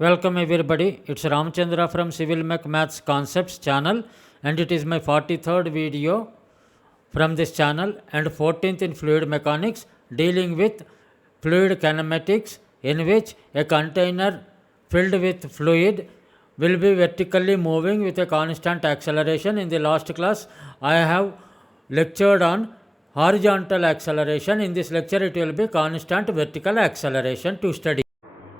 Welcome everybody, it's Ramchandra from CIVIL-MECH-MATHS Concepts channel, and it is my 43rd video from this channel and 14th in fluid mechanics, dealing with fluid kinematics, in which a container filled with fluid will be vertically moving with a constant acceleration. In the last class I have lectured on horizontal acceleration. In this lecture it will be constant vertical acceleration to study.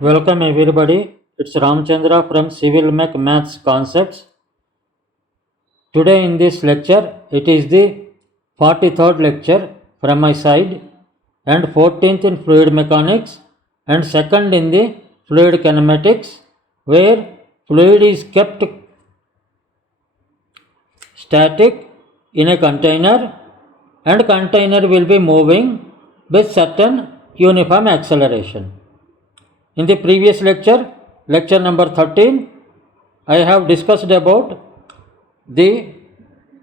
Welcome everybody, it's Ramchandra from CIVIL-MECH-MATHS Concepts. Today in this lecture, it is the 43rd lecture from my side and 14th in fluid mechanics and 2nd in the fluid kinematics, where fluid is kept static in a container and container will be moving with certain uniform acceleration. In the previous lecture, lecture number 13, I have discussed about the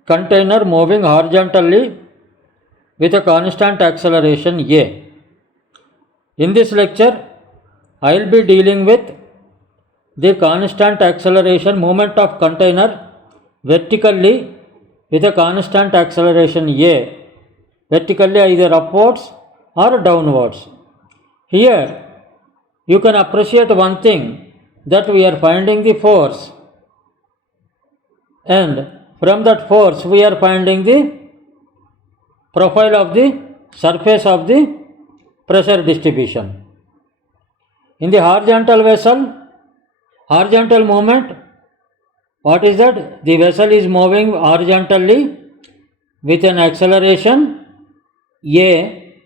container moving horizontally with a constant acceleration A. In this lecture, I will be dealing with the constant acceleration movement of container vertically with a constant acceleration A, vertically either upwards or downwards. Here, you can appreciate one thing, that we are finding the force, and from that force we are finding the profile of the surface of the pressure distribution. In the horizontal vessel, horizontal movement, what is that? The vessel is moving horizontally with an acceleration A.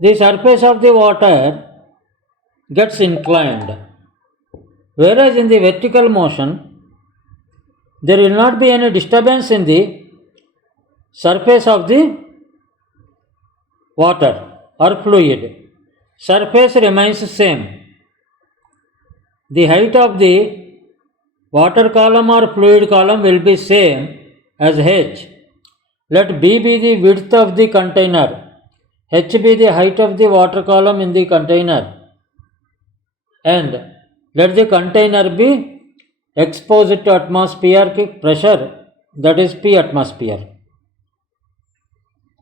The surface of the water gets inclined, whereas in the vertical motion there will not be any disturbance in the surface of the water or fluid. Surface remains same. The height of the water column or fluid column will be same as h. Let b be the width of the container, h be the height of the water column in the container, and let the container be exposed to atmospheric pressure, that is P atmosphere.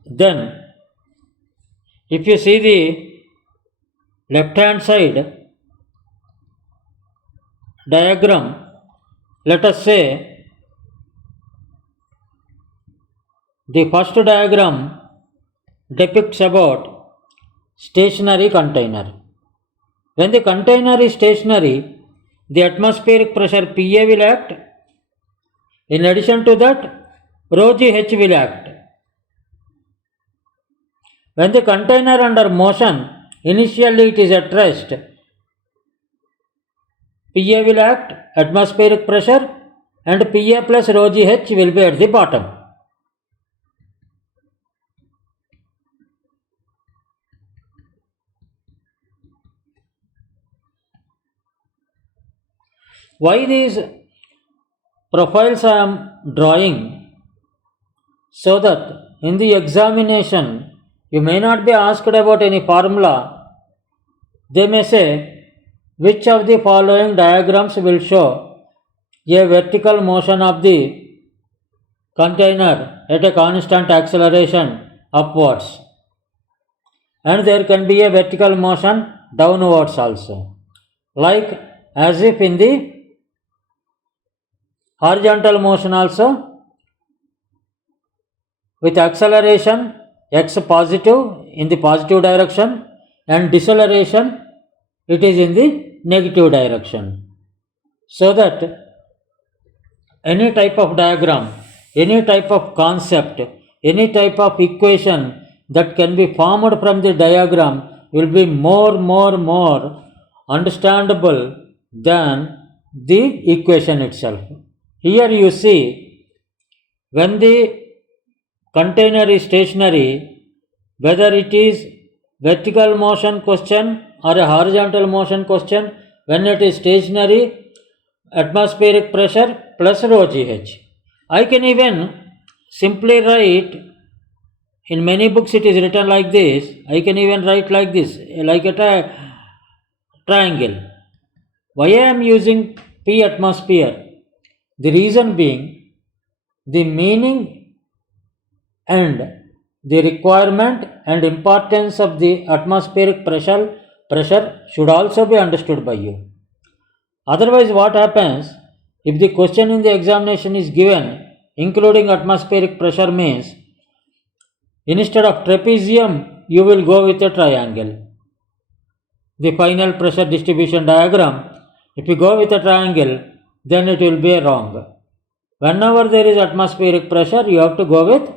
Then, if you see the left hand side diagram, let us say the first diagram depicts about stationary container. When the container is stationary, the atmospheric pressure Pa will act. In addition to that, rho gh will act. When the container under motion, initially it is at rest, Pa will act, atmospheric pressure, and Pa plus rho gh will be at the bottom. Why these profiles I am drawing? So that in the examination you may not be asked about any formula. They may say, which of the following diagrams will show a vertical motion of the container at a constant acceleration upwards, and there can be a vertical motion downwards also, like as if in the horizontal motion also, with acceleration x positive in the positive direction and deceleration it is in the negative direction. So that any type of diagram, any type of concept, any type of equation that can be formed from the diagram will be more understandable than the equation itself. Here you see, when the container is stationary, whether it is vertical motion question or a horizontal motion question, when it is stationary, atmospheric pressure plus rho gh. I can even simply write, in many books it is written like this, I can even write like this, like a triangle. Why I am using P atmosphere? The reason being the meaning and the requirement and importance of the atmospheric pressure should also be understood by you. Otherwise, what happens if the question in the examination is given including atmospheric pressure means instead of trapezium you will go with a triangle. The final pressure distribution diagram, if you go with a triangle, then it will be wrong. Whenever there is atmospheric pressure, you have to go with,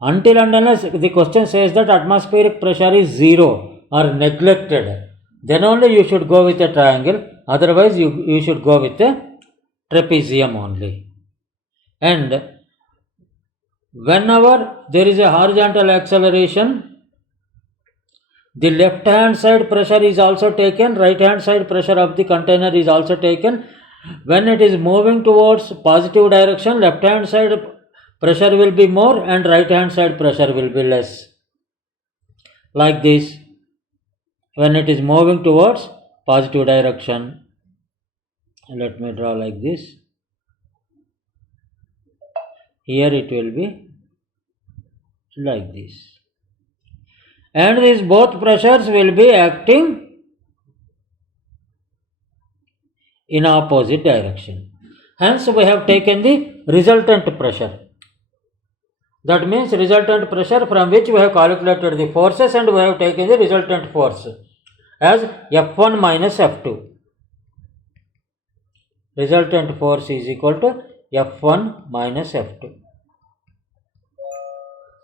until and unless the question says that atmospheric pressure is zero or neglected, then only you should go with a triangle, otherwise you should go with a trapezium only. And whenever there is a horizontal acceleration, the left hand side pressure is also taken, right hand side pressure of the container is also taken. When it is moving towards positive direction, left hand side pressure will be more and right hand side pressure will be less. Like this, when it is moving towards positive direction, let me draw like this. Here it will be like this. And these both pressures will be acting in opposite direction. Hence, we have taken the resultant pressure. That means resultant pressure from which we have calculated the forces and we have taken the resultant force as F1 minus F2. Resultant force is equal to F1 minus F2.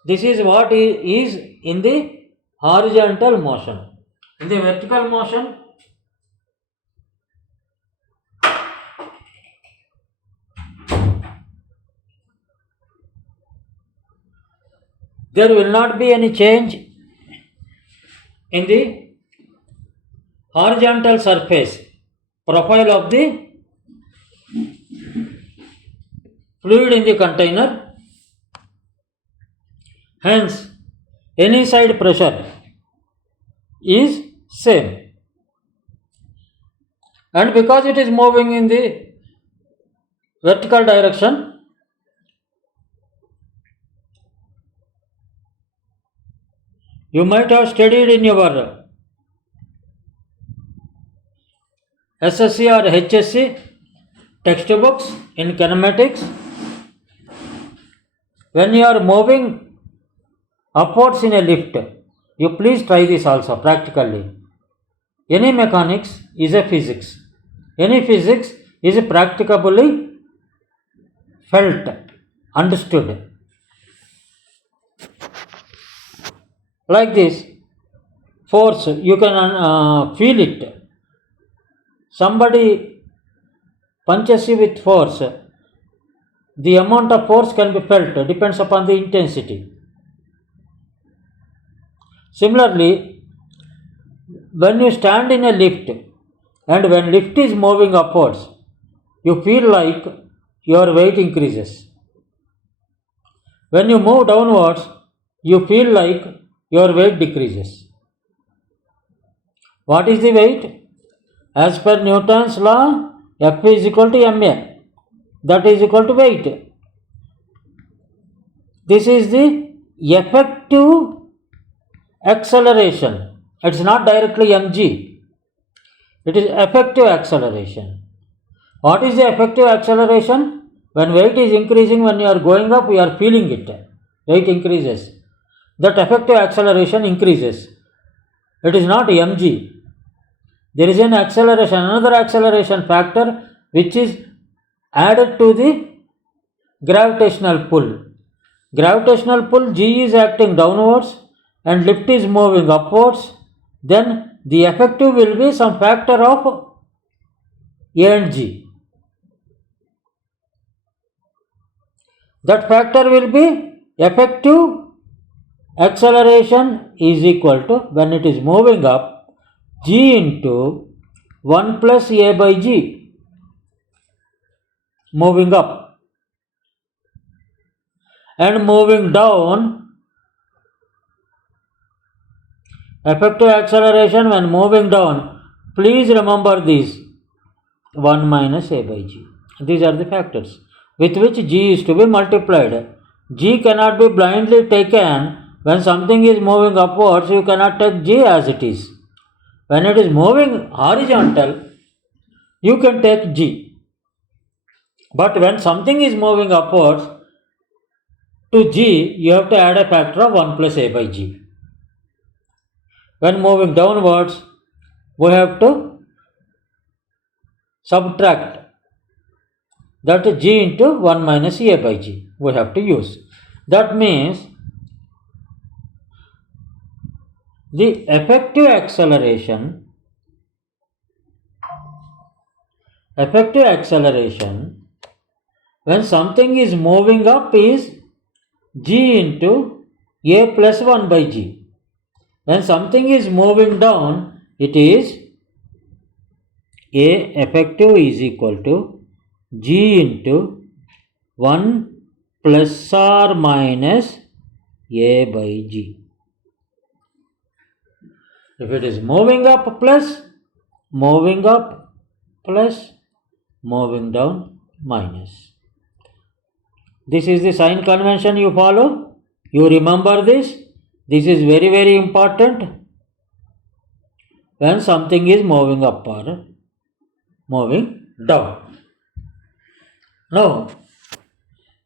This is what is in the horizontal motion. In the vertical motion, there will not be any change in the horizontal surface profile of the fluid in the container. Hence, any side pressure is same, and because it is moving in the vertical direction, you might have studied in your SSC or HSC textbooks in kinematics, when you are moving upwards in a lift, you please try this also practically. Any mechanics is a physics. Any physics is practicably felt, understood. Like this, force, you can feel it. Somebody punches you with force. The amount of force can be felt, depends upon the intensity. Similarly, when you stand in a lift and when lift is moving upwards, you feel like your weight increases. When you move downwards, you feel like your weight decreases. What is the weight? As per Newton's law, F is equal to ma. That is equal to weight. This is the effective acceleration. It is not directly mg. It is effective acceleration. What is the effective acceleration? When weight is increasing, when you are going up, you are feeling it. Weight increases. That effective acceleration increases. It is not mg. There is an acceleration, another acceleration factor which is added to the gravitational pull. Gravitational pull, G is acting downwards and lift is moving upwards, then the effective will be some factor of A and G. That factor will be effective acceleration is equal to, when it is moving up, G into 1 plus A by G, moving up, and moving down, effective acceleration when moving down, please remember this, 1 minus a by g. These are the factors with which g is to be multiplied. G cannot be blindly taken. When something is moving upwards, you cannot take g as it is. When it is moving horizontal, you can take g. But when something is moving upwards to g, you have to add a factor of 1 plus a by g. When moving downwards, we have to subtract that g into 1 minus a by g. We have to use. That means the effective acceleration when something is moving up is g into a plus 1 by g. When something is moving down, it is a effective is equal to g into 1 plus or minus a by g. If it is moving up plus, moving up plus, moving down minus. This is the sign convention you follow. You remember this. This is very, very important when something is moving up or moving down. Now,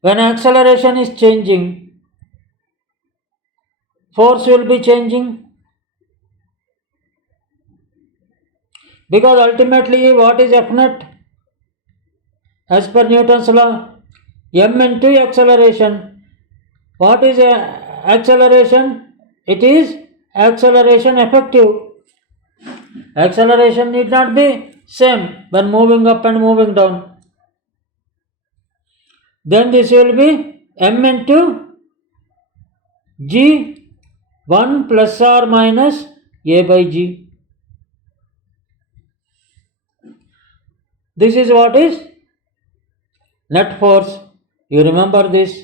when acceleration is changing, force will be changing. Because ultimately, what is F net? As per Newton's law, m into acceleration. What is acceleration? It is acceleration effective. Acceleration need not be same when moving up and moving down. Then this will be m into g 1 plus or minus a by g. This is what is net force. You remember this.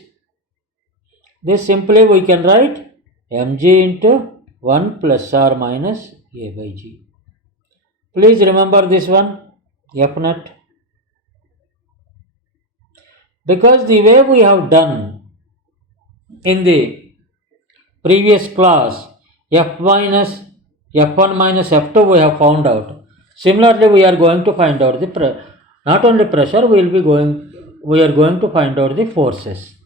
This simply we can write mg into 1 plus or minus a by g. Please remember this one, F net. Because the way we have done in the previous class, F1 minus F2 we have found out. Similarly, we are going to find out the not only pressure, we are going to find out the forces.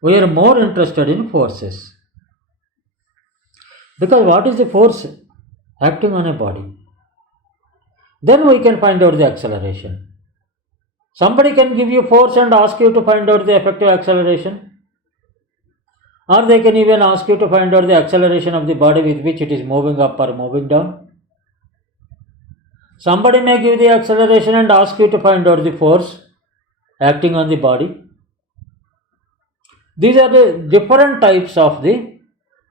We are more interested in forces. Because what is the force acting on a body? Then we can find out the acceleration. Somebody can give you force and ask you to find out the effective acceleration. Or they can even ask you to find out the acceleration of the body with which it is moving up or moving down. Somebody may give the acceleration and ask you to find out the force acting on the body. These are the different types of the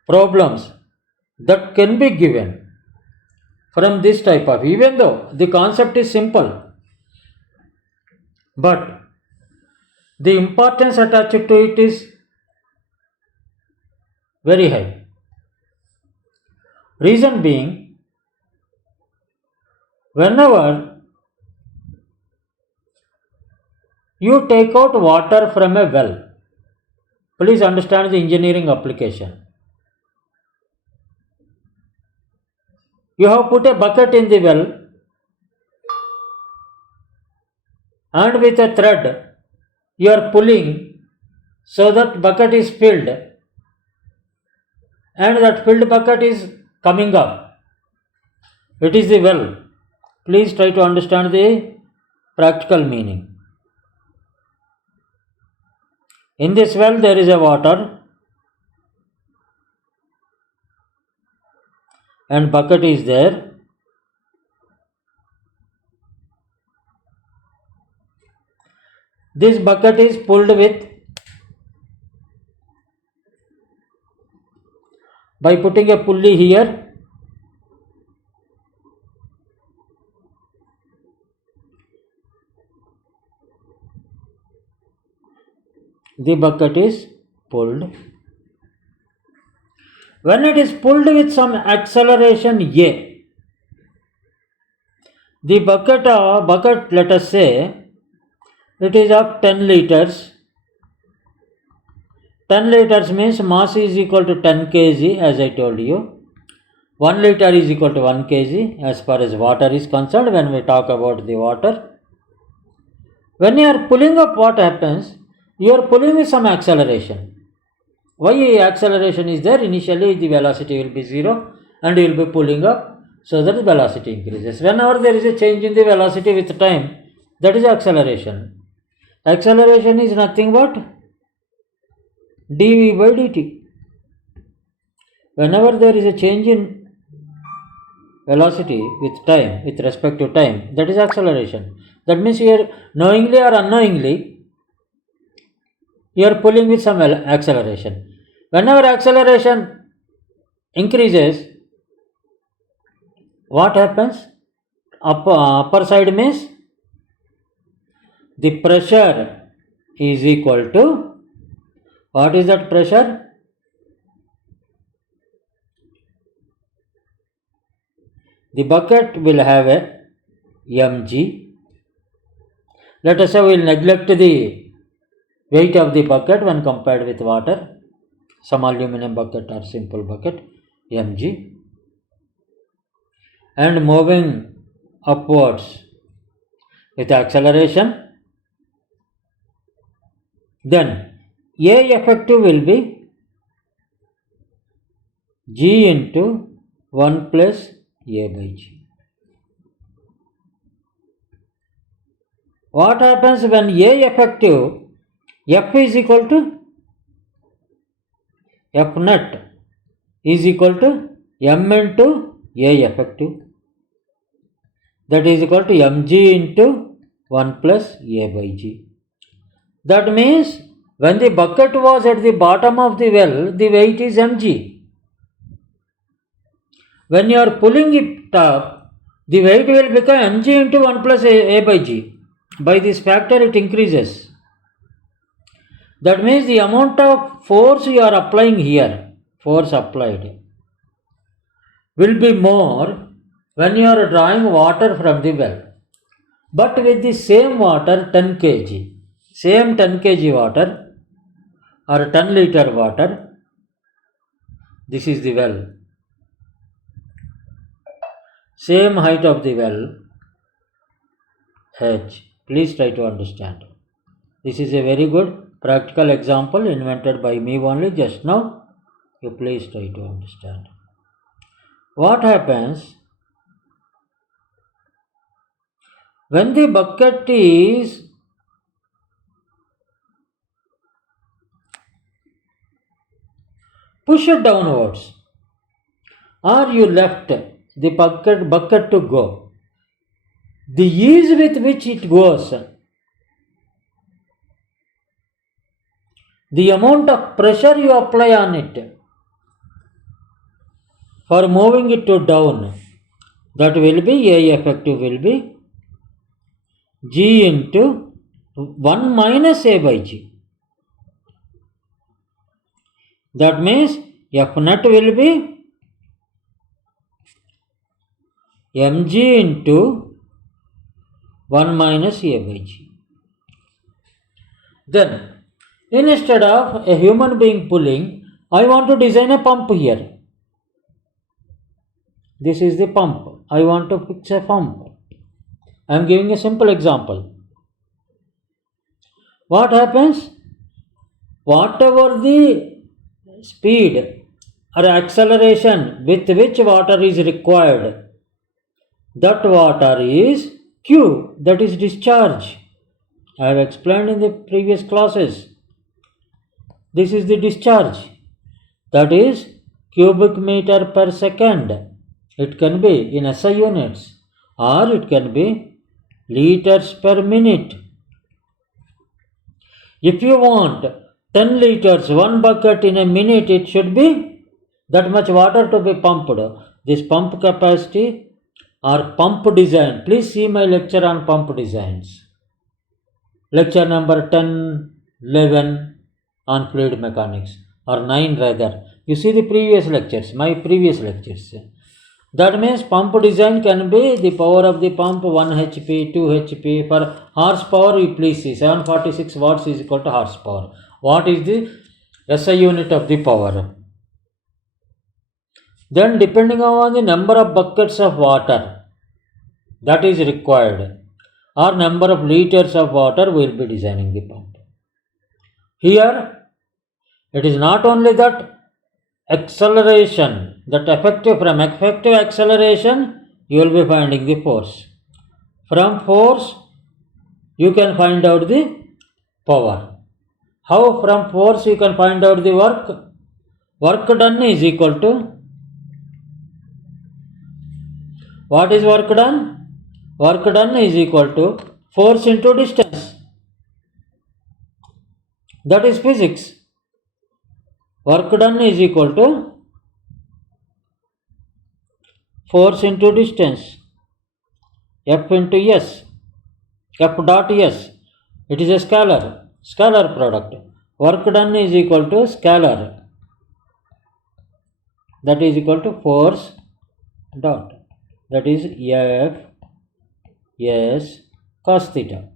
problems that can be given from this type of, even though the concept is simple, but the importance attached to it is very high. Reason being, whenever you take out water from a well, please understand the engineering application. You have put a bucket in the well and with a thread you are pulling so that bucket is filled and that filled bucket is coming up. It is the well. Please try to understand the practical meaning. In this well there is a water and bucket is there. This bucket is pulled with by putting a pulley here. The bucket is pulled. When it is pulled with some acceleration A, The bucket, let us say, it is of 10 liters. 10 liters means mass is equal to 10 kg, as I told you. 1 liter is equal to 1 kg as far as water is concerned when we talk about the water. When you are pulling up, what happens? You are pulling with some acceleration. Why acceleration is there? Initially the velocity will be 0 and you will be pulling up, so that the velocity increases. Whenever there is a change in the velocity with time, that is acceleration. Acceleration is nothing but dv by dt. Whenever there is a change in velocity with time, with respect to time, that is acceleration. That means you are knowingly or unknowingly, you are pulling with some acceleration. Whenever acceleration increases, what happens? Upper side means the pressure is equal to, what is that pressure? The bucket will have a mg. Let us say we will neglect the weight of the bucket when compared with water. Some aluminum bucket or simple bucket, mg. And moving upwards with acceleration, then A effective will be G into 1 plus A by G. What happens when A effective, F is equal to F net is equal to M into A effective, that is equal to mg into 1 plus A by G. That means when the bucket was at the bottom of the well, the weight is mg. When you are pulling it up, the weight will become mg into 1 plus A by G. By this factor it increases. That means the amount of force you are applying here, force applied, will be more when you are drawing water from the well. But with the same water, 10 kg, same 10 kg water or 10 liter water, this is the well, same height of the well, h. Please try to understand. This is a very good practical example invented by me only just now. You please try to understand. What happens when the bucket is pushed downwards, or you left the bucket to go, the ease with which it goes, the amount of pressure you apply on it for moving it to down, that will be A effective will be G into 1 minus A by G. That means F net will be mg into 1 minus A by G. Then, instead of a human being pulling, I want to design a pump here. This is the pump. I want to fix a pump. I am giving a simple example. What happens? Whatever the speed or acceleration with which water is required, that water is Q, that is discharge. I have explained in the previous classes. This is the discharge, that is cubic meter per second. It can be in SI units or it can be liters per minute. If you want 10 liters, 1 bucket in a minute, it should be that much water to be pumped. This pump capacity or pump design, please see my lecture on pump designs. Lecture number 10, 11 on fluid mechanics, or 9 rather. You see the previous lectures, my previous lectures. That means pump design can be the power of the pump 1 HP, 2 HP. For horsepower, you please see 746 watts is equal to horsepower. What is the SI unit of the power? Then depending on the number of buckets of water that is required or number of liters of water, we will be designing the pump. Here, it is not only that acceleration, that from effective acceleration, you will be finding the force. From force, you can find out the power. How from force you can find out the work? Work done is equal to, what is work done? Work done is equal to force into distance. That is physics. Work done is equal to force into distance. F into S. F dot S. It is a scalar product. Work done is equal to scalar. That is equal to force dot. That is F S cos theta.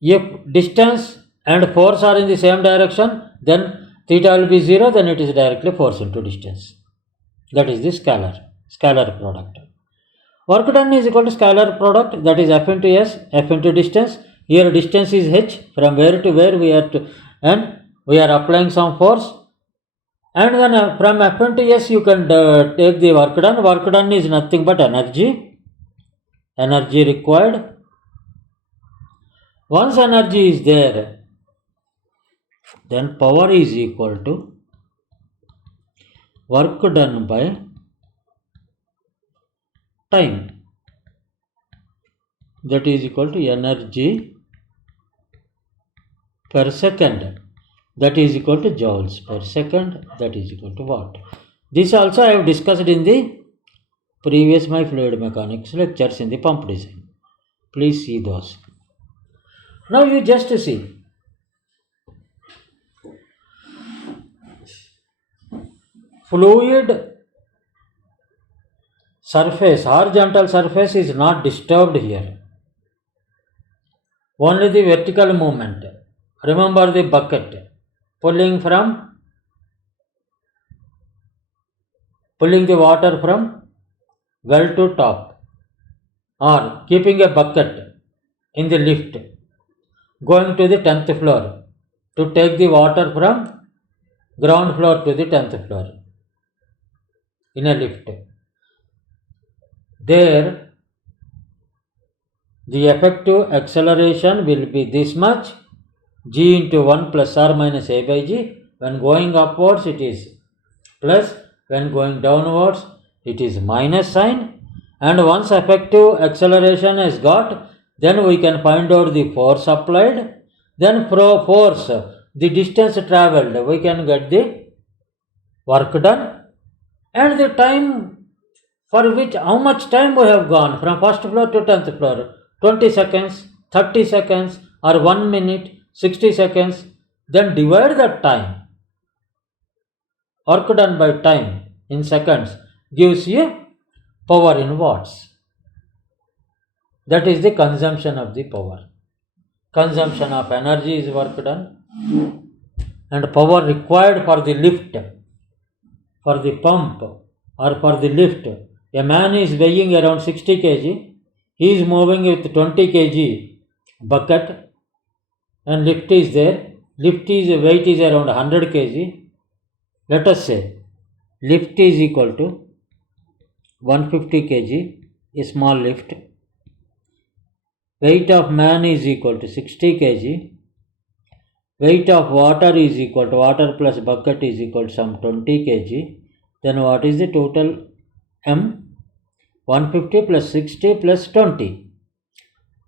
If distance and force are in the same direction, then theta will be 0, then it is directly force into distance. That is the scalar product. Work done is equal to scalar product, that is F into S, F into distance. Here distance is h, from where to where we are to, and we are applying some force. And then from F into S you can take the work done. Work done is nothing but energy required. Once energy is there, then power is equal to work done by time. That is equal to energy per second. That is equal to joules per second. That is equal to watt. This also I have discussed in the previous my fluid mechanics lectures in the pump design. Please see those. Now you just see. Fluid surface, horizontal surface is not disturbed here. Only the vertical movement. Remember the bucket. Pulling the water from well to top, or keeping a bucket in the lift, going to the 10th floor to take the water from ground floor to the 10th floor in a lift. There, the effective acceleration will be this much, g into 1 plus or minus a by g. When going upwards it is plus, when going downwards it is minus sign. And once effective acceleration is got, then we can find out the force applied. Then from force, the distance travelled, we can get the work done, and the time for which, how much time we have gone from first floor to 10th floor, 20 seconds, 30 seconds or 1 minute, 60 seconds, then divide that time, work done by time in seconds, gives you power in watts. That is the consumption of the power. Consumption of energy is work done, and power required for the lift, for the pump or for the lift. A man is weighing around 60 kg, he is moving with 20 kg bucket, and lift is there. Lift is weight is around 100 kg. Let us say lift is equal to 150 kg, a small lift. Weight of man is equal to 60 kg. Weight of water is equal to, water plus bucket is equal to some 20 kg. Then what is the total M? 150 plus 60 plus 20,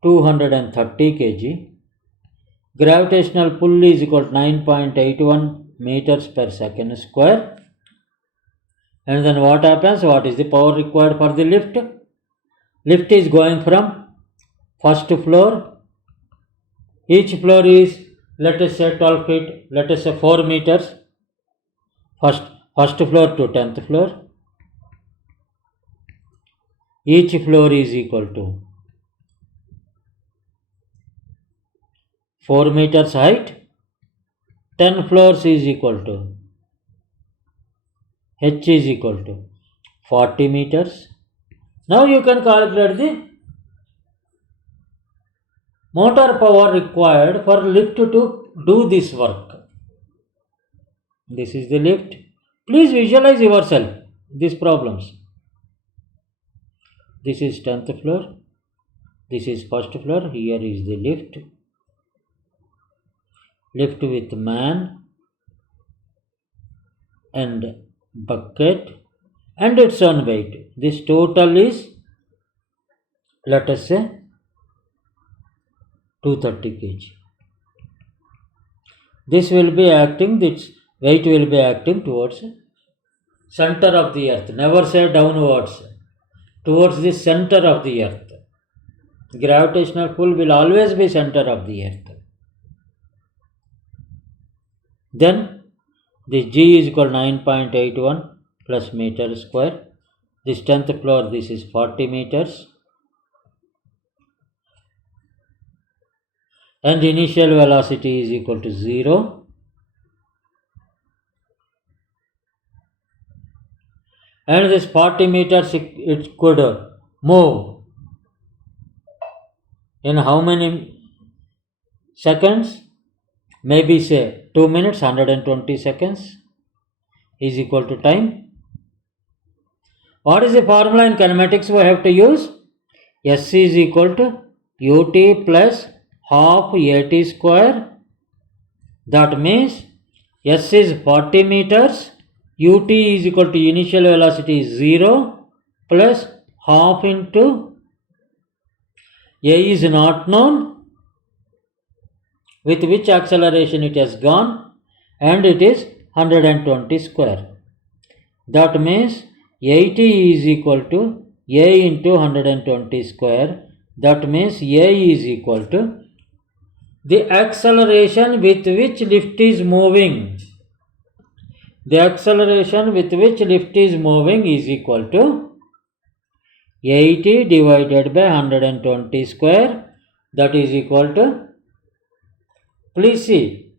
230 kg. Gravitational pull is equal to 9.81 meters per second square. And then what happens? What is the power required for the lift? Lift is going from first floor. Each floor is, let us say 12 feet, let us say 4 meters. First first floor to 10th floor. Each floor is equal to 4 meters height. 10 floors is equal to H is equal to 40 meters. Now you can calculate the motor power required for lift to do this work. This is the lift. Please visualize yourself these problems. This is 10th floor. This is first floor. Here is the lift. Lift with man and bucket and its own weight. This total is, let us say, 230 kg. This will be acting, this weight will be acting towards center of the earth. Never say downwards. Towards the center of the earth. Gravitational pull will always be center of the earth. Then this G is equal to 9.81 plus meter square. This 10th floor, this is 40 meters. And initial velocity is equal to 0. And this 40 meters, it could move in how many seconds? Maybe say 2 minutes, 120 seconds is equal to time. What is the formula in kinematics we have to use? S is equal to ut plus half at square. That means S is 40 meters. Ut is equal to initial velocity is 0 plus half into A is not known, with which acceleration it has gone, and it is 120 square. That means 80 is equal to A into 120 square. That means A is equal to the acceleration with which lift is moving. The acceleration with which lift is moving is equal to 80 divided by 120 square. That is equal to, please see,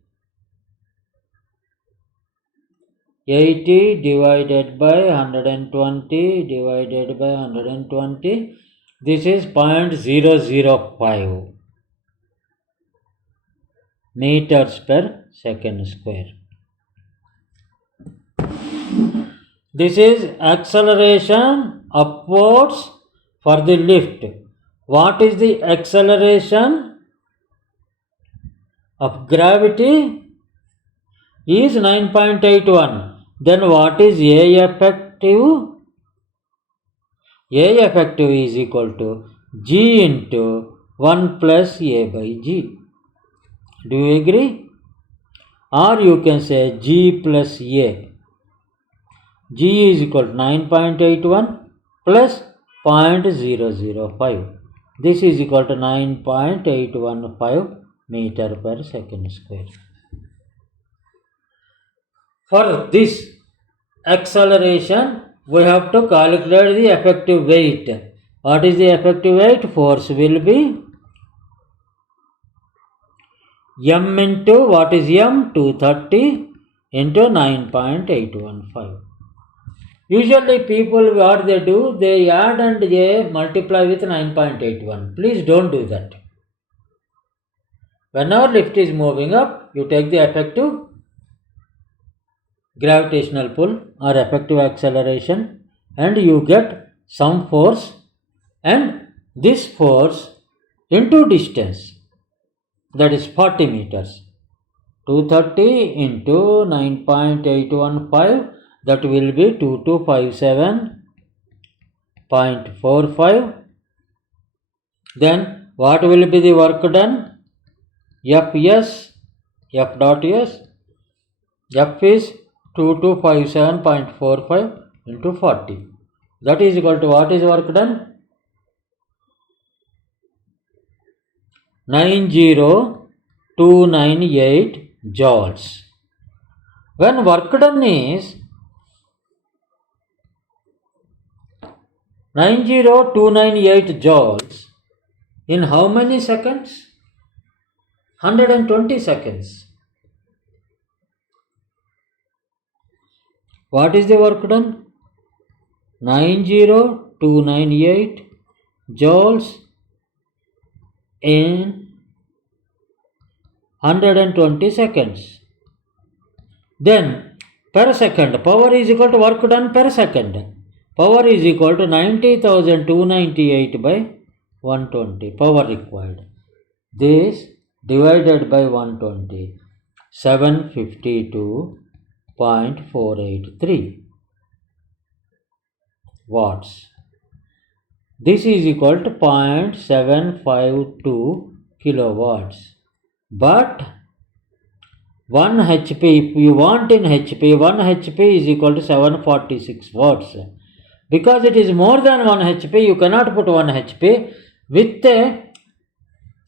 80 divided by 120 divided by 120. This is 0.005 meters per second square. This is acceleration upwards for the lift. What is the acceleration of gravity? Is 9.81. Then what is A effective? A effective is equal to G into 1 plus A by G. Do you agree? Or you can say G plus A. G is equal to 9.81 plus 0.005. This is equal to 9.815 meter per second square. For this acceleration, we have to calculate the effective weight. What is the effective weight? Force will be M into, what is M? 230 into 9.815. Usually people, what they do, they add and they multiply with 9.81. Please don't do that. Whenever lift is moving up, you take the effective gravitational pull or effective acceleration and you get some force, and this force into distance, that is 40 meters. 230 into 9.815, that will be 2257.45. Then what will be the work done? F dot S. F is 2257.45 into 40. That is equal to what is work done? 90298 joules. When work done is 90298 joules in how many seconds? 120 seconds. What is the work done? 90298 joules in 120 seconds. Then per second, power is equal to work done per second. Power is equal to 90,298 by 120, power required. This divided by 120, 752.483 watts. This is equal to 0.752 kilowatts. But 1 HP, if you want in HP, 1 HP is equal to 746 watts. Because it is more than 1 HP, you cannot put 1 HP. With a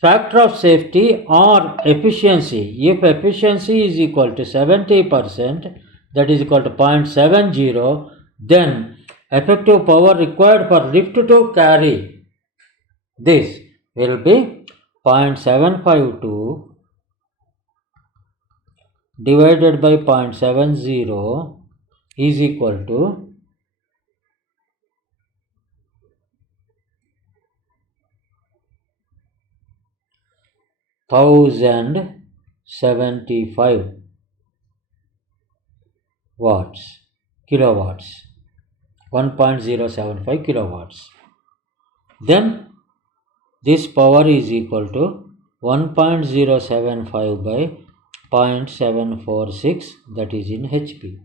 factor of safety or efficiency, if efficiency is equal to 70%, that is equal to 0.70, then effective power required for lift to carry this will be 0.752 divided by 0.70 is equal to 1075 watts, kilowatts, 1.075 kilowatts. Then this power is equal to 1.075 by 0.746, that is in HP.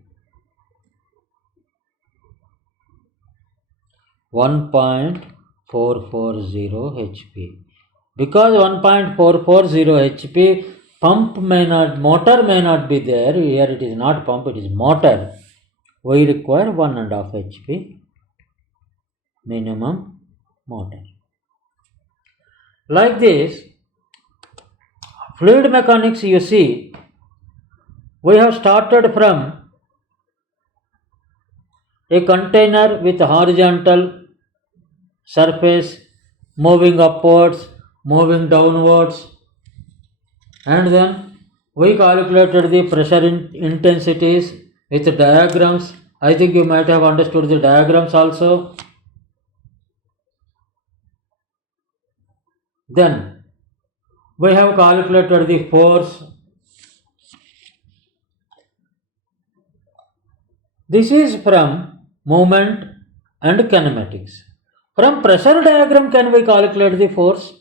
1.440 HP. Because 1.440 HP, motor may not be there. Here it is not pump, it is motor. We require 1.5 HP minimum motor. Like this, fluid mechanics, you see, we have started from a container with horizontal surface moving upwards, moving downwards, and then we calculated the pressure intensities with diagrams. I think you might have understood the diagrams also. Then we have calculated the force. This is from movement and kinematics. From pressure diagram, can we calculate the force?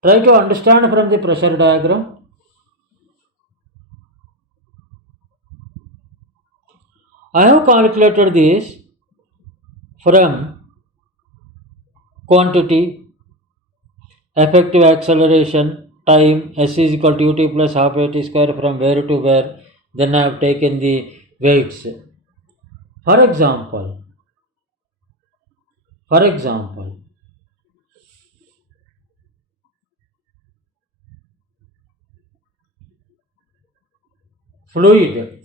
Try to understand from the pressure diagram. I have calculated this from quantity, effective acceleration, time, s is equal to ut plus half at square from where to where. Then I have taken the weights. For example, fluid.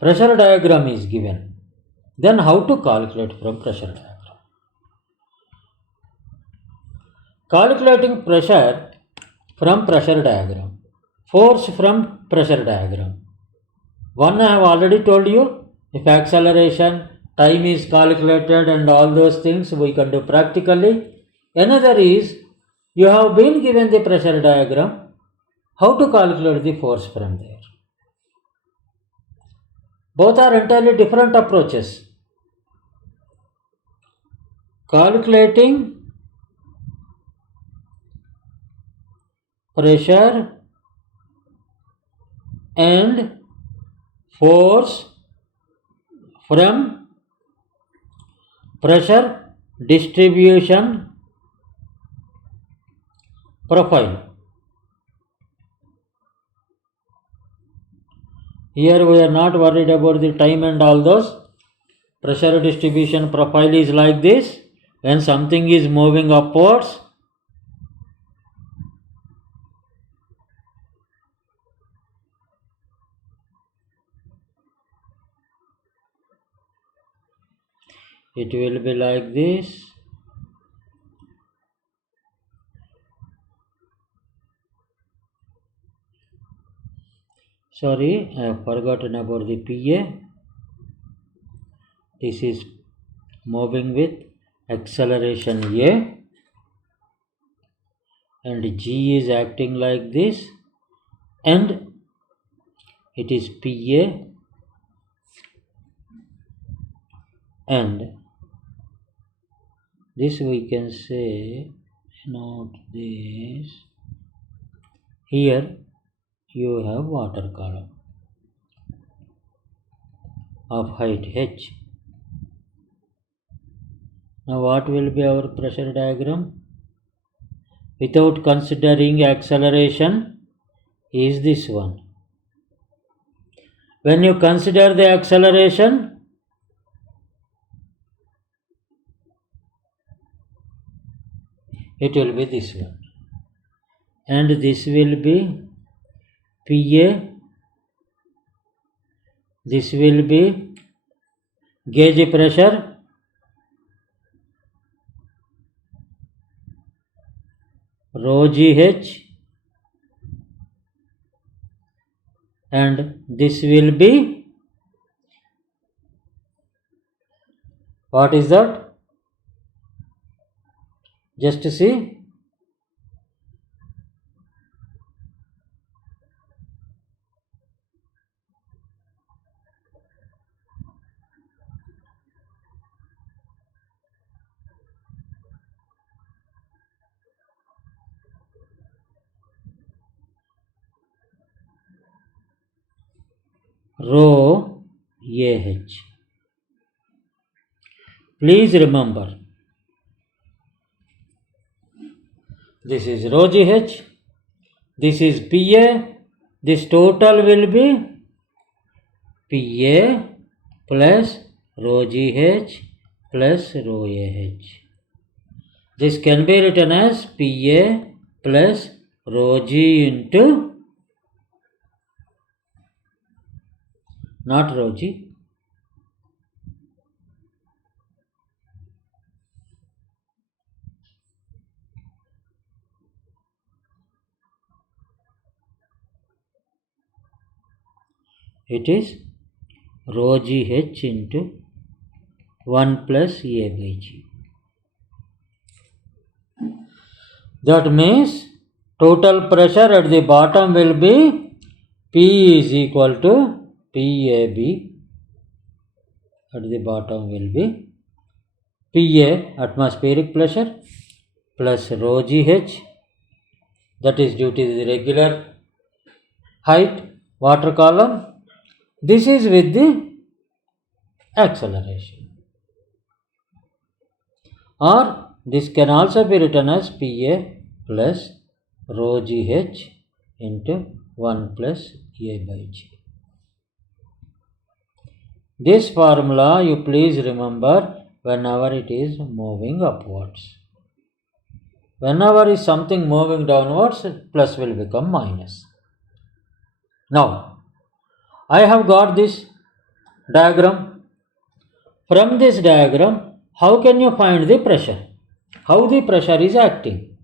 Pressure diagram is given. Then how to calculate from pressure diagram? Calculating pressure from pressure diagram. Force from pressure diagram. One I have already told you, if acceleration, time is calculated and all those things we can do practically. Another is, you have been given the pressure diagram, how to calculate the force from there. Both are entirely different approaches. Calculating pressure and force from pressure distribution profile. Here we are not worried about the time and all those. Pressure distribution profile is like this. When something is moving upwards, it will be like this. Sorry, I have forgotten about the PA. This is moving with acceleration A, and G is acting like this, and it is PA, and this we can say, not this. Here you have water column of height h. Now what will be our pressure diagram? Without considering acceleration is this one. When you consider the acceleration, it will be this one, and this will be PA, this will be gauge pressure, rho GH, and this will be, what is that? Just see. Rho AH. Please remember, this is rho GH, this is PA, this total will be PA plus rho GH plus rho AH. This can be written as PA plus rho G into, not rho G, it is rho GH into 1 plus A by G. That means total pressure at the bottom will be P is equal to PAB. At the bottom will be PA, atmospheric pressure, plus rho GH, that is due to the regular height water column. This is with the acceleration. Or this can also be written as PA plus rho GH into 1 plus A by G. This formula you please remember whenever it is moving upwards. Whenever is something moving downwards, plus will become minus. Now, I have got this diagram. From this diagram, how can you find the pressure? How the pressure is acting?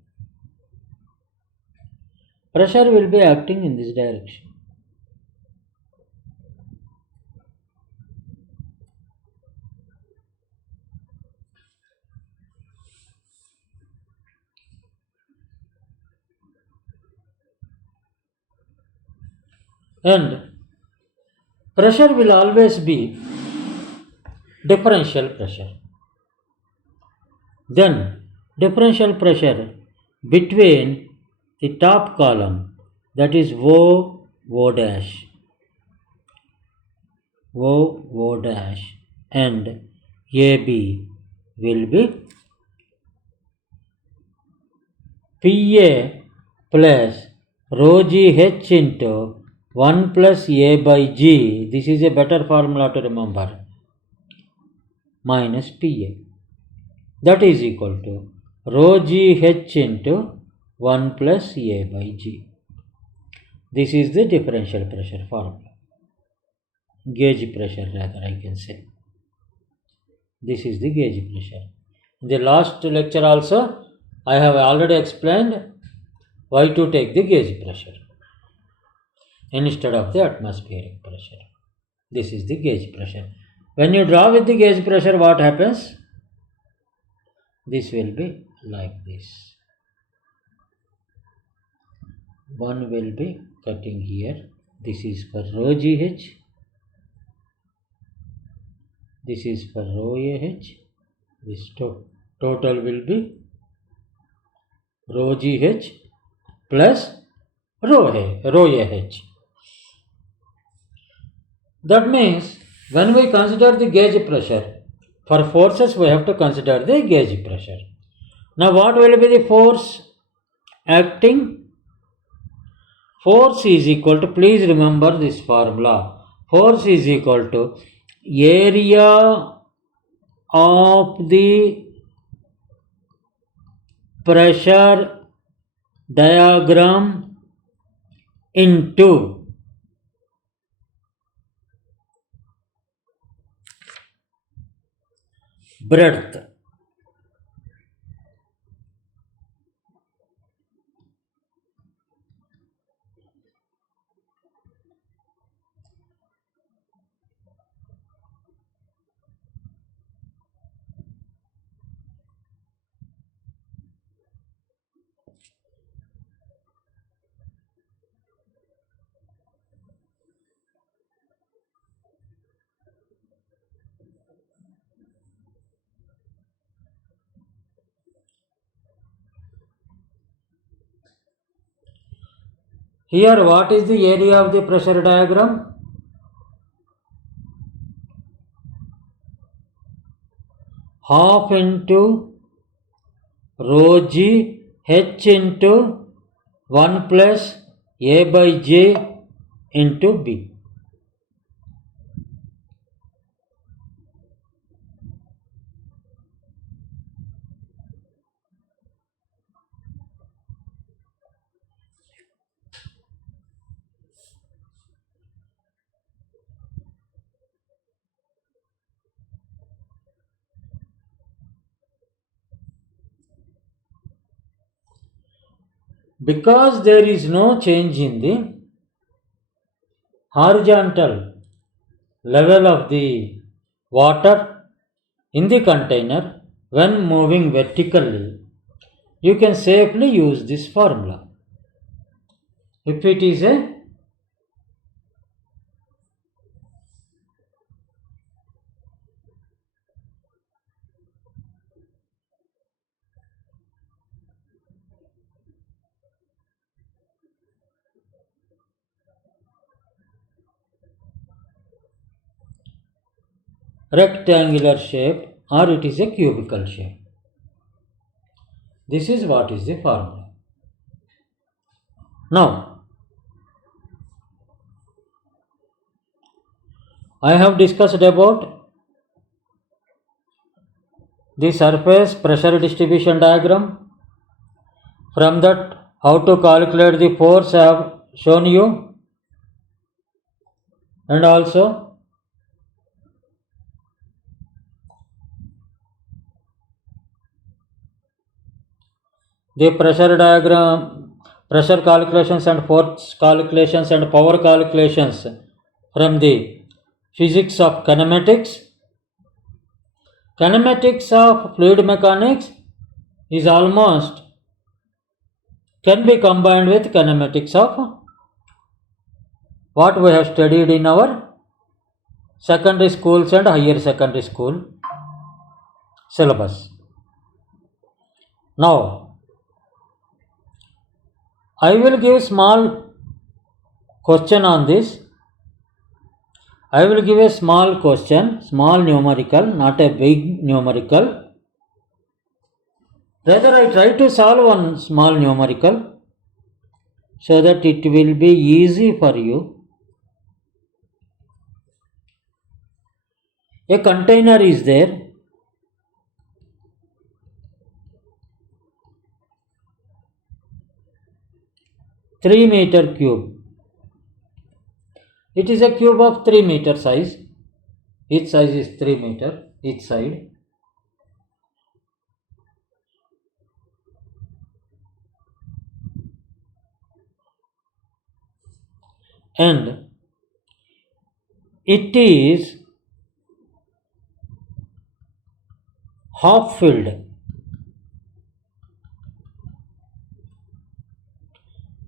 Pressure will be acting in this direction. And pressure will always be differential pressure. Then differential pressure between the top column, that is O dash, O dash, and AB will be PA plus rho GH into 1 plus A by G, this is a better formula to remember, minus PA. That is equal to rho GH into 1 plus A by G. This is the differential pressure formula. Gauge pressure rather, I can say. This is the gauge pressure. In the last lecture also, I have already explained why to take the gauge pressure instead of the atmospheric pressure. This is the gauge pressure. When you draw with the gauge pressure, what happens? This will be like this. One will be cutting here. This is for rho GH. This is for rho AH. This total will be rho GH plus rho AH. That means when we consider the gauge pressure, for forces we have to consider the gauge pressure. Now what will be the force acting? Force is equal to, please remember this formula, force is equal to area of the pressure diagram into breadth. Here what is the area of the pressure diagram? Half into rho G H into 1 plus A by J into B. Because there is no change in the horizontal level of the water in the container when moving vertically, you can safely use this formula. If it is a rectangular shape or it is a cubical shape. This is what is the formula. Now, I have discussed about the surface pressure distribution diagram. From that, how to calculate the force I have shown you, and also the pressure diagram, pressure calculations and force calculations and power calculations from the physics of kinematics. Kinematics of fluid mechanics is almost can be combined with kinematics of what we have studied in our secondary schools and higher secondary school syllabus. Now, I will give small question on this. I will give a small question, small numerical, not a big numerical. Rather, I try to solve one small numerical so that it will be easy for you. A container is there. (3 meter cube). It is a cube of 3 meter size. Each size is 3 meter. each side. And it is half filled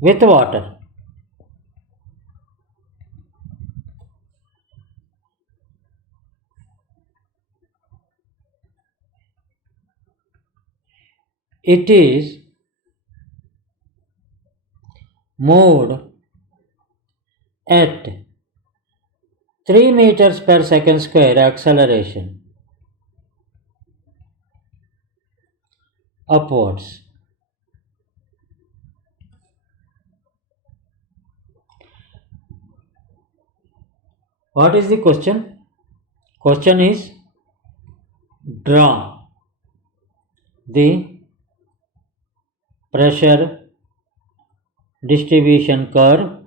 with water. It is moved at 3 meters per second square acceleration upwards. What is the question? Question is, draw the pressure distribution curve,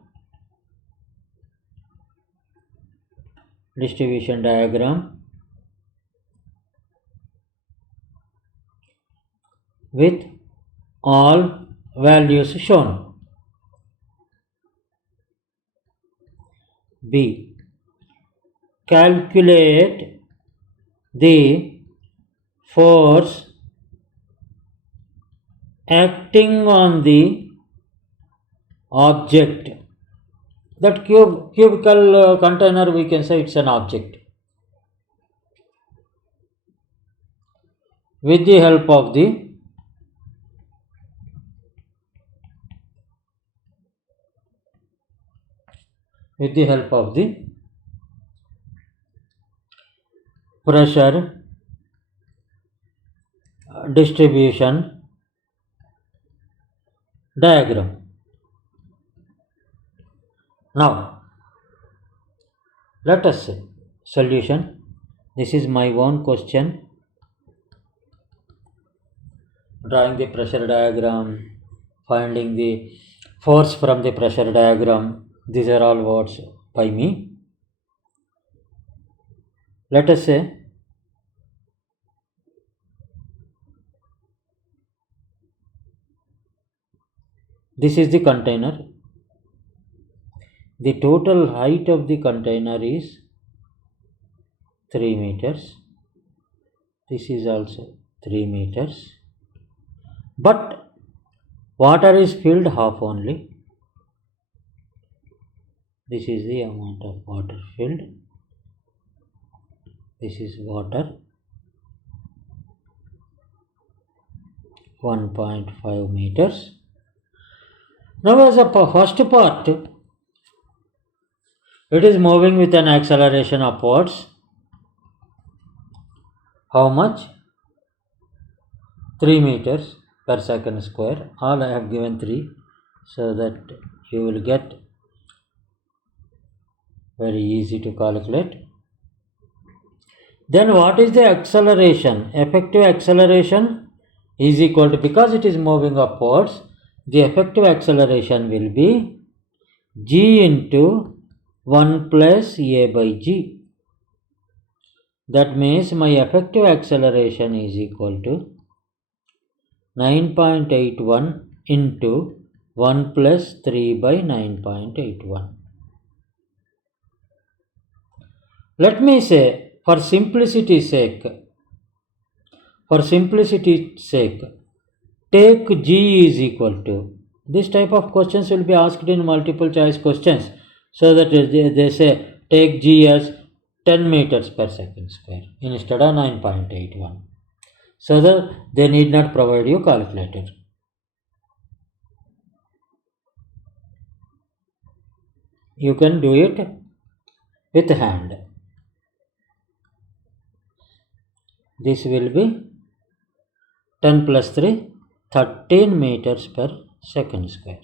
distribution diagram with all values shown. B. Calculate the force acting on the object. That cubical container, we can say it's an object. With the help of the pressure distribution diagram. Now, let us say solution. This is my own question. Drawing the pressure diagram, finding the force from the pressure diagram. These are all words by me. Let us say this is the container. The total height of the container is 3 meters. This is also 3 meters. But water is filled half only. This is the amount of water filled. This is water. 1.5 meters. Now as a first part, it is moving with an acceleration upwards. How much? 3 meters per second square. All I have given 3 so that you will get very easy to calculate. Then what is the acceleration? Effective acceleration is equal to, because it is moving upwards, the effective acceleration will be g into 1 plus a by g. That means my effective acceleration is equal to 9.81 into 1 plus 3 by 9.81. Let me say, for simplicity's sake, take G is equal to. This type of questions will be asked in multiple choice questions. So that they say take G as 10 meters per second square instead of 9.81. So that they need not provide you calculator. You can do it with hand. This will be 10 plus 3, 13 meters per second square.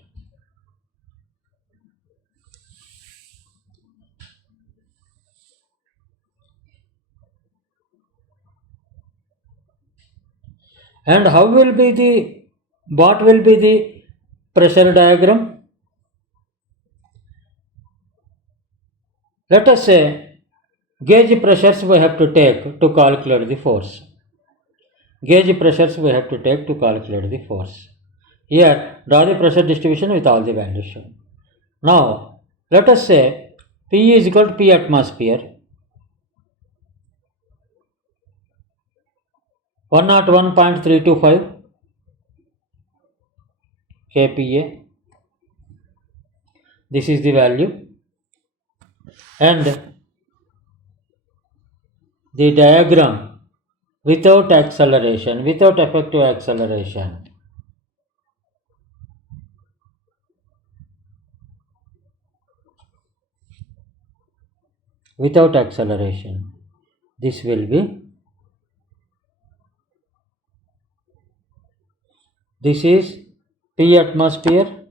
And what will be the pressure diagram? Let us say Gauge pressures we have to take to calculate the force. Gauge pressures we have to take to calculate the force. Here, draw the pressure distribution with all the values shown. Now, let us say P is equal to P atmosphere, 101.325 kPa. This is the value, and the diagram without acceleration, without effective acceleration. Without acceleration, this will be, this is P atmosphere.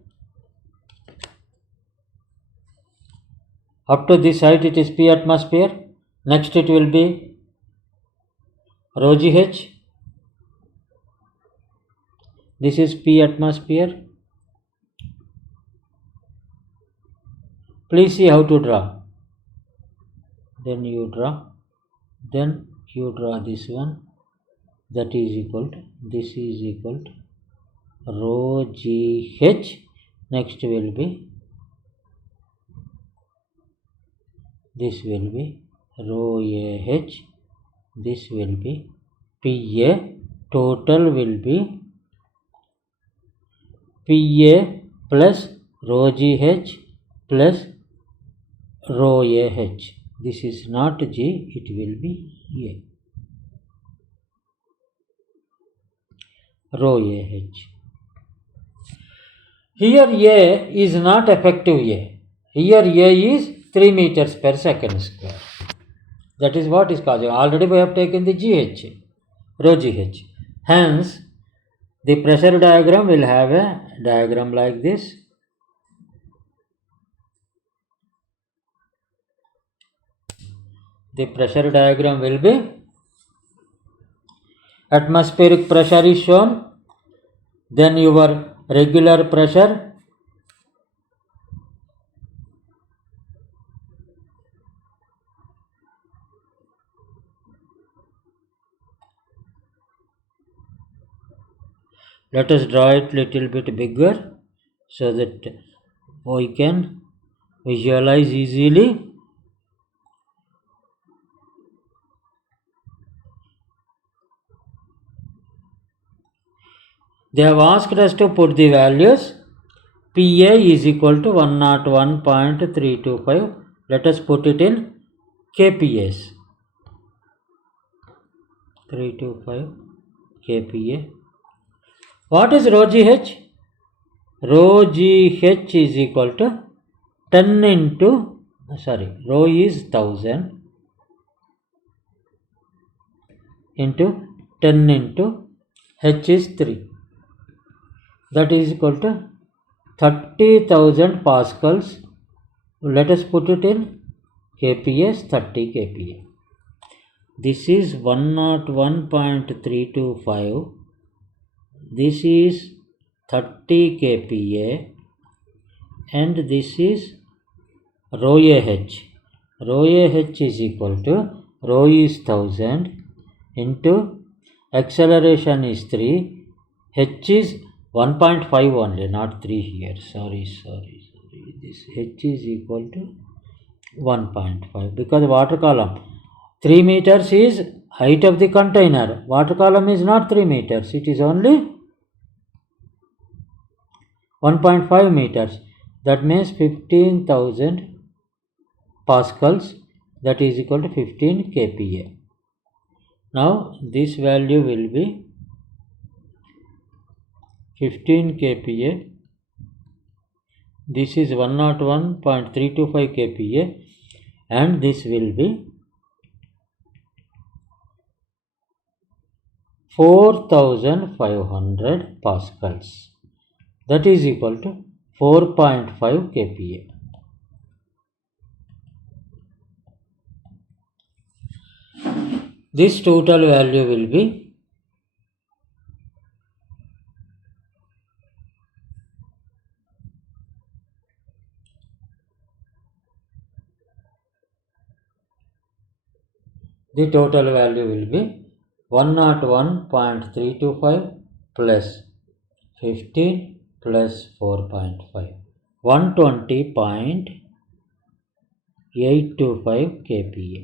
Up to this height it is P atmosphere. Next it will be rho GH. This is P atmosphere. Please see how to draw. Then you draw. Then you draw this one. That is equal to, this is equal to rho GH. Next will be, this will be rho AH. This will be PA. Total will be PA plus rho GH plus rho AH. This is not G, it will be A. Rho AH. Here A is not effective A. Here A is 3 meters per second square. That is what is causing. Already we have taken the GH, rho GH. Hence, the pressure diagram will have a diagram like this. The pressure diagram will be, atmospheric pressure is shown, then your regular pressure, let us draw it little bit bigger so that we can visualize easily. They have asked us to put the values. PA is equal to 101.325. Let us put it in kPas. 325 kPa. What is rho GH? Rho GH is equal to 10 into, rho is 1000 into 10 into H is 3. That is equal to 30,000 pascals. Let us put it in kPas, 30 kPa. This is 101.325. This is 30 kPa, and this is rho AH. Rho AH is equal to, rho is 1000 into acceleration is 3, H is 1.5 only, not 3 here. Sorry. This H is equal to 1.5 because water column 3 meters is height of the container. Water column is not 3 meters. It is only 1.5 meters. That means 15,000 pascals. That is equal to 15 kPa. Now this value will be 15 kPa. This is 101.325 kPa, and this will be 4,500 pascals. That is equal to 4.5 kPa. This total value will be the total value will be 101.325 plus 15 plus 4.5, 120.825 kPa.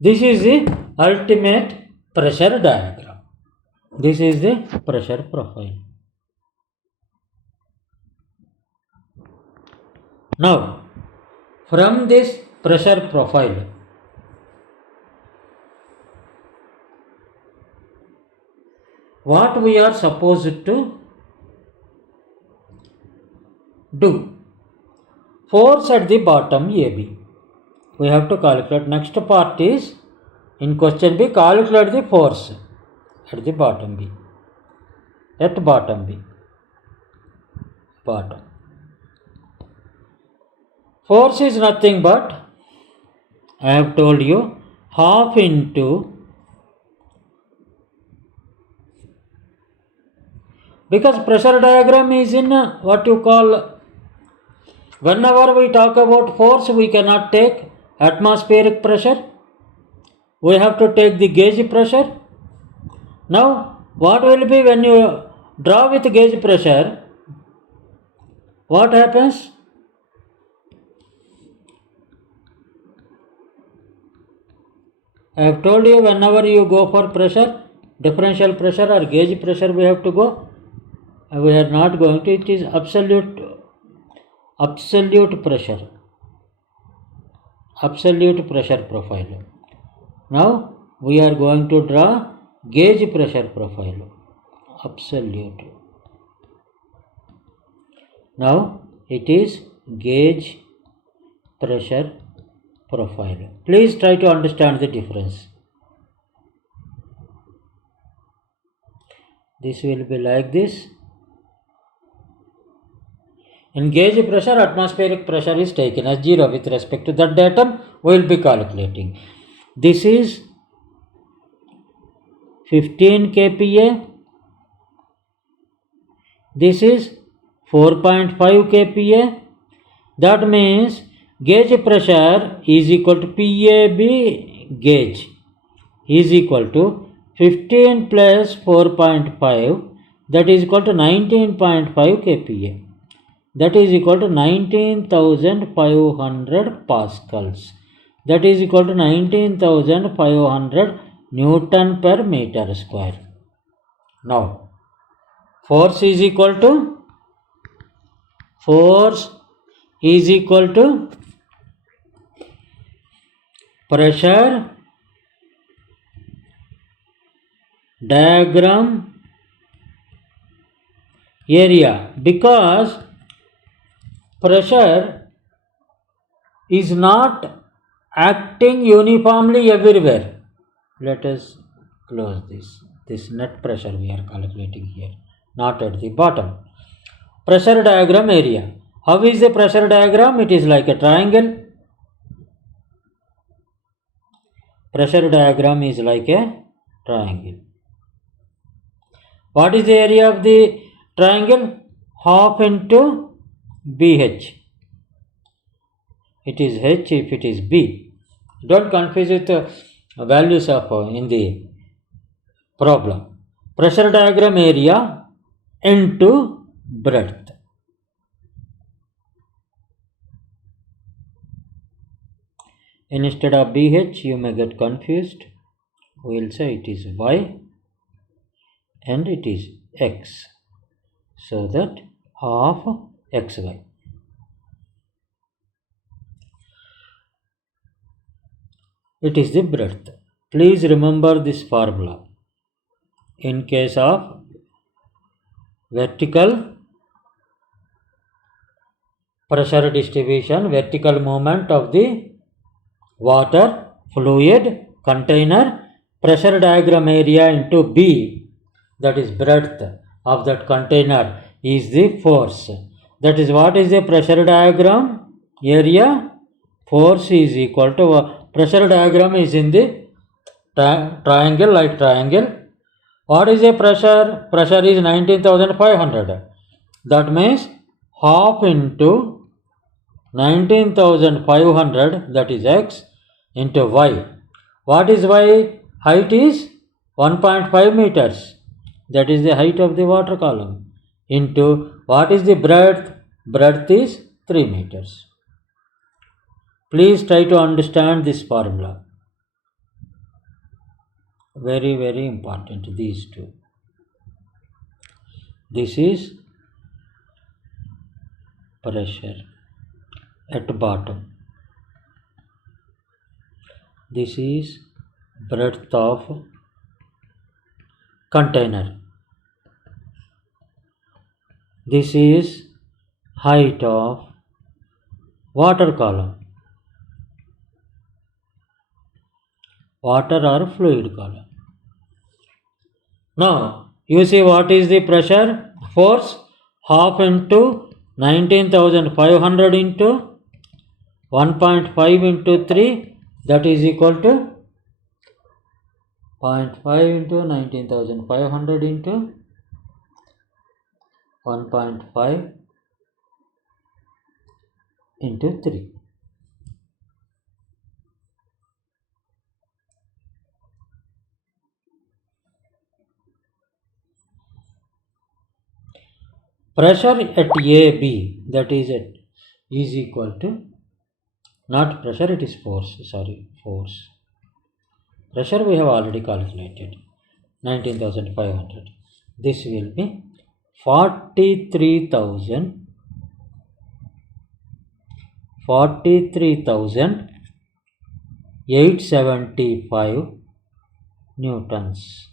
This is the ultimate pressure diagram. This is the pressure profile. Now, from this pressure profile, what we are supposed to do? Force at the bottom AB. We have to calculate. Next part is, in question B, calculate the force at the bottom B. At bottom B. Bottom. Force is nothing but, I have told you, half into because pressure diagram is in what you call, whenever we talk about force, we cannot take atmospheric pressure. We have to take the gauge pressure. Now, what will be when you draw with gauge pressure? What happens? I have told you, whenever you go for pressure, differential pressure or gauge pressure, we have to go. We are not going to, it is absolute pressure. Absolute pressure profile. Now, we are going to draw gauge pressure profile. Absolute. Now, it is gauge pressure profile. Please try to understand the difference. This will be like this. In gauge pressure, atmospheric pressure is taken as 0 with respect to that datum. We will be calculating. This is 15 kPa. This is 4.5 kPa. That means gauge pressure is equal to PAB gauge is equal to 15 plus 4.5, that is equal to 19.5 kPa. That is equal to 19,500 pascals. That is equal to 19,500 Newton per meter square. Now, force is equal to pressure diagram area, because pressure is not acting uniformly everywhere. Let us close this net pressure we are calculating here, not at the bottom. Pressure diagram area. How is the pressure diagram? It is like a triangle. Pressure diagram is like a triangle. What is the area of the triangle? Half into BH. It is H if it is B. Don't confuse with the values of in the problem. Pressure diagram area into breadth. Instead of BH, you may get confused. We will say it is Y and it is X. So that half XY. It is the breadth. Please remember this formula. In case of vertical pressure distribution, vertical movement of the water, fluid, container, pressure diagram area into B, that is breadth of that container, is the force. That is, what is the pressure diagram area? Force is equal to, pressure diagram is in the triangle, like triangle. What is the pressure? Pressure is 19,500. That means half into 19,500, that is X, into Y. What is why height is 1.5 meters? That is the height of the water column. Into what is the breadth? Breadth is 3 meters. Please try to understand this formula. Very, very important, these two. This is pressure at bottom. This is breadth of container. This is height of water column. Water or fluid column. Now, you see what is the pressure? Force half into 19,500 into 1.5 into 3, that is equal to 0.5 into 19,500 into 1.5 into 3. Pressure at AB, that is equal to, not pressure, it is force, force. Pressure we have already calculated, 19,500. This will be 43,875 newtons.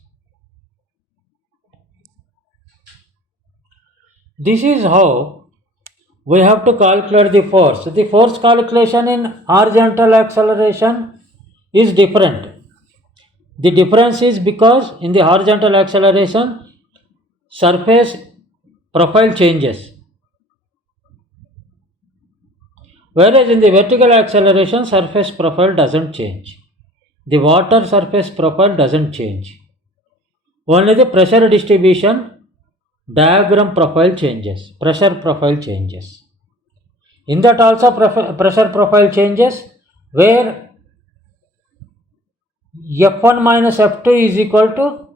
This is how we have to calculate the force. The force calculation in horizontal acceleration is different. The difference is because in the horizontal acceleration, surface profile changes. Whereas in the vertical acceleration, surface profile doesn't change. The water surface profile doesn't change. Only the pressure distribution diagram profile changes, pressure profile changes. In that also pressure profile changes, where F1 minus F2 is equal to,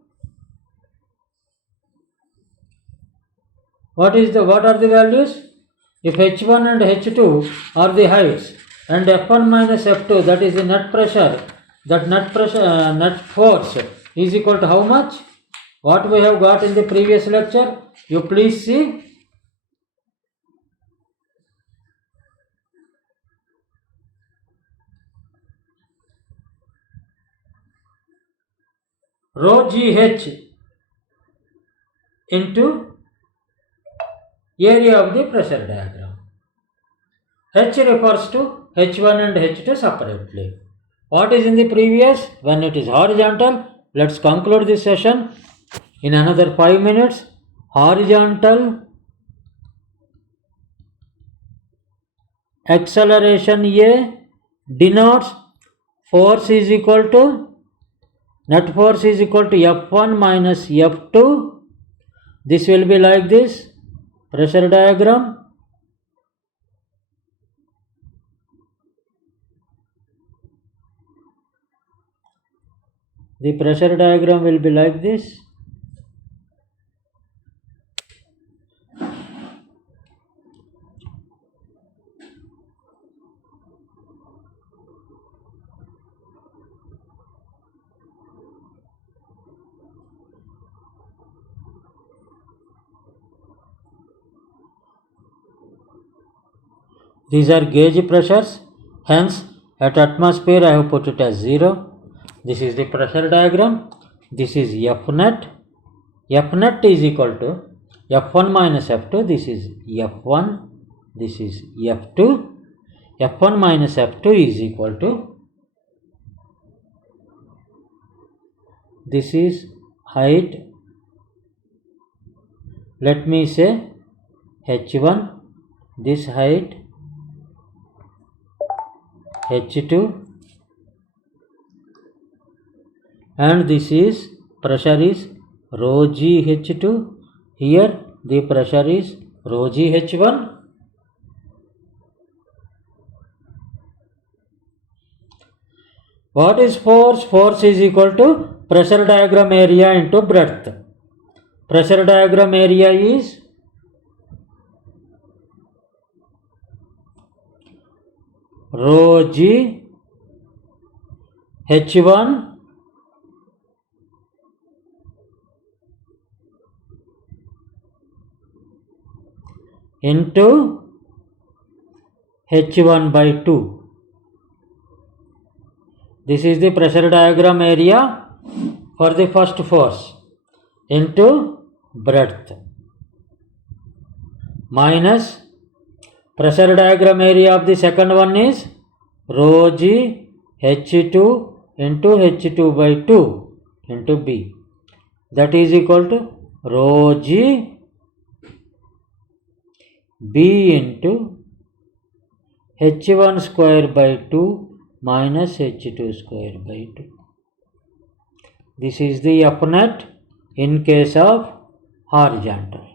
what are the values? If H1 and H2 are the heights and F1 minus F2, that is the net pressure, that net force is equal to how much? What we have got in the previous lecture, you please see. Rho GH into area of the pressure diagram. H refers to H1 and H2 separately. What is in the previous? When it is horizontal, let's conclude this session in another 5 minutes. Horizontal acceleration A denotes force is equal to, net force is equal to F1 minus F2. This will be like this pressure diagram. The pressure diagram will be like this. These are gauge pressures, hence at atmosphere I have put it as 0. This is the pressure diagram. This is F net. F net is equal to F1 minus F2. This is F1. This is F2. F1 minus F2 is equal to, this is height. Let me say H1. This height H2, and this is pressure is rho g H2. Here the pressure is rho g H1. What is force? Force is equal to pressure diagram area into breadth. Pressure diagram area is rho G H1 into H1 by 2. This is the pressure diagram area for the first force into breadth minus pressure diagram area of the second one is rho G H2 into H2 by 2 into B. That is equal to rho G B into H1 square by 2 minus H2 square by 2. This is the F net in case of horizontal.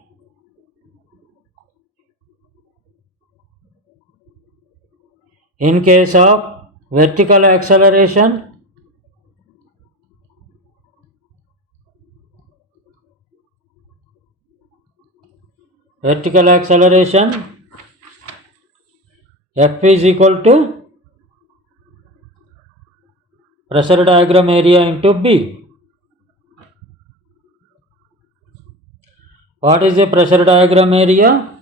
In case of vertical acceleration, F is equal to pressure diagram area into B. What is the pressure diagram area?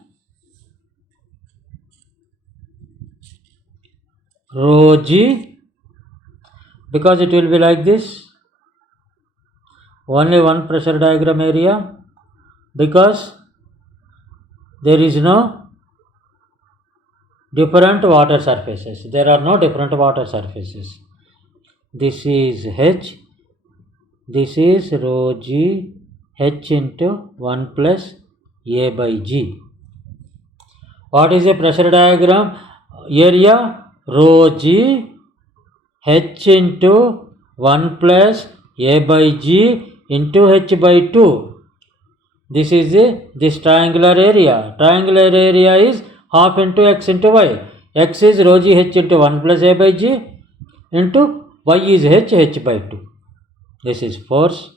Rho G, because it will be like this, only one pressure diagram area, because there is no different water surfaces. There are no different water surfaces. This is H, this is rho G H into 1 plus A by G. What is the pressure diagram area? Rho G H into 1 plus A by G into H by 2. This is this triangular area. Triangular area is half into X into Y. X is rho G H into 1 plus A by G into Y is H by 2. This is force,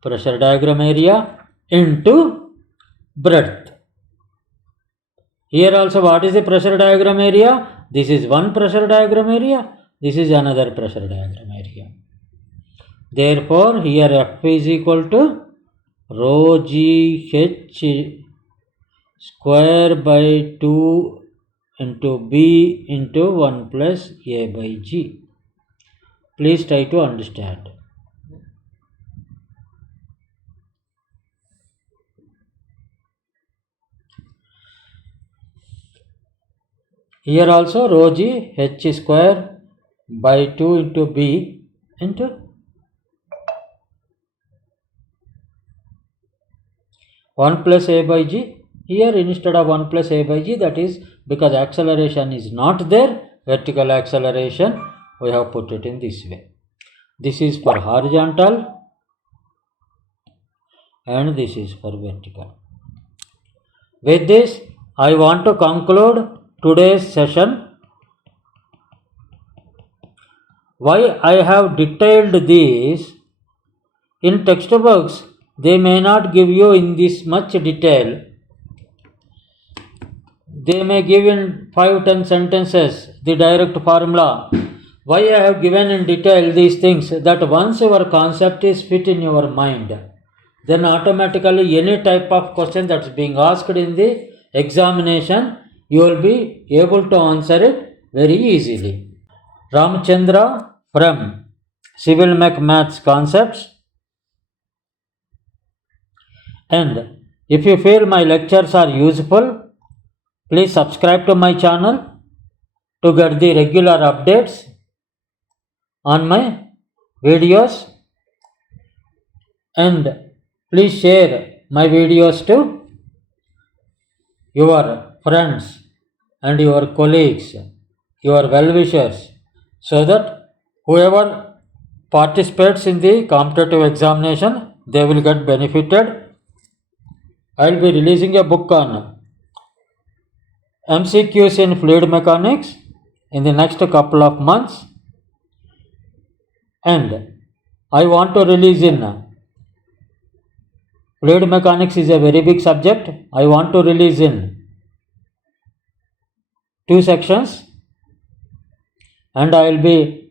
pressure diagram area into breadth. Here also what is the pressure diagram area? This is one pressure diagram area. This is another pressure diagram area. Therefore, here F is equal to rho G H square by 2 into B into 1 plus A by G. Please try to understand. Here also rho G H square by 2 into B into 1 plus A by G. Here instead of 1 plus A by G, that is because acceleration is not there, vertical acceleration, we have put it in this way. This is for horizontal and this is for vertical. With this, I want to conclude today's session. Why I have detailed this? In textbooks, they may not give you in this much detail. They may give in 5-10 sentences the direct formula. Why I have given in detail these things? That once your concept is fit in your mind, then automatically any type of question that's being asked in the examination, you will be able to answer it very easily. Ramchandra from CIVIL-MECH-MATHS Concepts. And if you feel my lectures are useful, please subscribe to my channel to get the regular updates on my videos, and please share my videos to your friends and your colleagues, your well-wishers, so that whoever participates in the competitive examination, they will get benefited. I will be releasing a book on MCQs in fluid mechanics in the next couple of months. and I want to release in fluid mechanics is a very big subject. I want to release in 2 sections, and I will be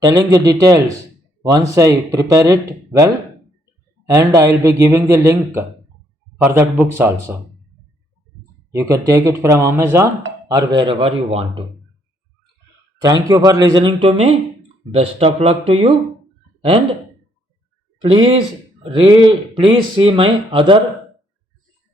telling the details once I prepare it well, and I will be giving the link for that books also. You can take it from Amazon or wherever you want to. Thank you for listening to me. Best of luck to you, and please see my other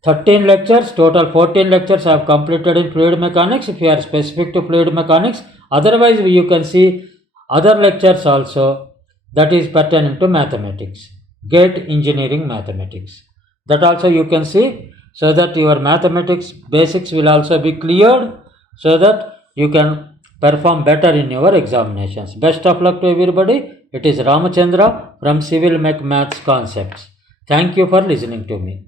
13 lectures. Total 14 lectures I have completed in fluid mechanics if you are specific to fluid mechanics. Otherwise you can see other lectures also that is pertaining to mathematics, GATE engineering mathematics. That also you can see, so that your mathematics basics will also be cleared, so that you can perform better in your examinations. Best of luck to everybody. It is Ramachandra from CIVIL-MECH-MATHS Concepts. Thank you for listening to me.